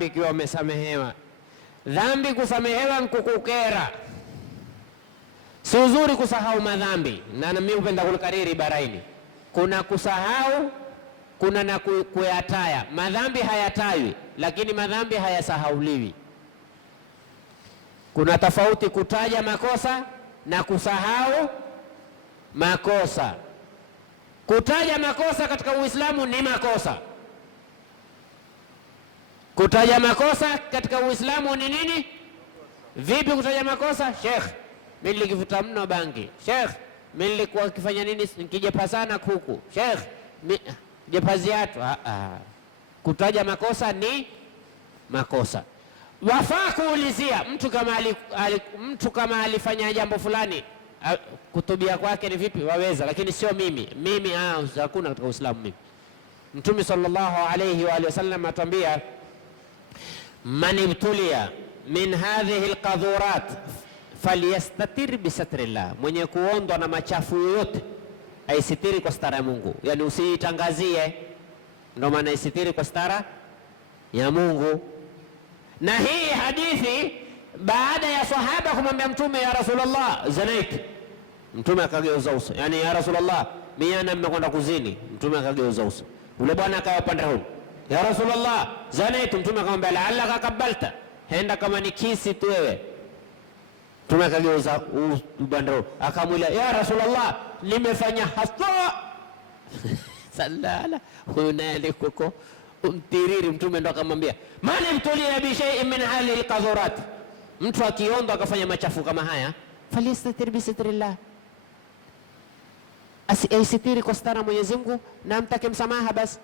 dhambi ikiwa umesamehewa. Dhambi kusamehewa nkukukera, si uzuri kusahau madhambi. Na mimi upenda kulikariri baraini, kuna kusahau, kuna na kuyataya. Madhambi hayataywi, lakini madhambi hayasahauliwi. Kuna tofauti kutaja makosa na kusahau makosa. Kutaja makosa katika Uislamu ni makosa. Kutaja makosa katika Uislamu ni nini? Vipi kutaja makosa? Sheikh, mimi nilikivuta mno bangi. Sheikh, mimi nilikuwa nikifanya nini? Nikijepa sana kuku. Sheikh, jepaziatu. Kutaja makosa ni makosa. Wafaa kuulizia mtu kama alifanya jambo fulani, kutubia kwake ni vipi? Waweza, lakini sio mimi hakuna katika Uislamu mimi. Mtume sallallahu alayhi wa alihi wasallam atuambia, man ibtulia min hadhihi alqadhurat falyastatir bisatrillah, mwenye kuondwa na machafu yoyote aisitiri kwa stara ya Mungu. Yani usiitangazie, ndio maana aisitiri kwa stara ya Mungu. Na hii hadithi baada ya sahaba kumwambia Mtume, ya Rasulullah zanait, Mtume akageuza uso. Yani ya Rasulullah, mimi nimekwenda kuzini. Mtume akageuza uso. Ule bwana akawa pande huu, ya Rasulullah zanait. Mtume akamwambia la'allaka qabalta, henda kama ni kisi tu wewe. Mtume akageuza upande huu, akamwambia ya Rasulullah, nimefanya hasa sallala. Huyu naye alikoko umtiriri. Mtume ndo akamwambia, man ibtulia bi shay'in min hadhihi alqadhurat, mtu akiondoa akafanya machafu kama haya, falyastatir bi sitrillah, asitiri kwa stara Mwenyezi Mungu na amtake msamaha basi.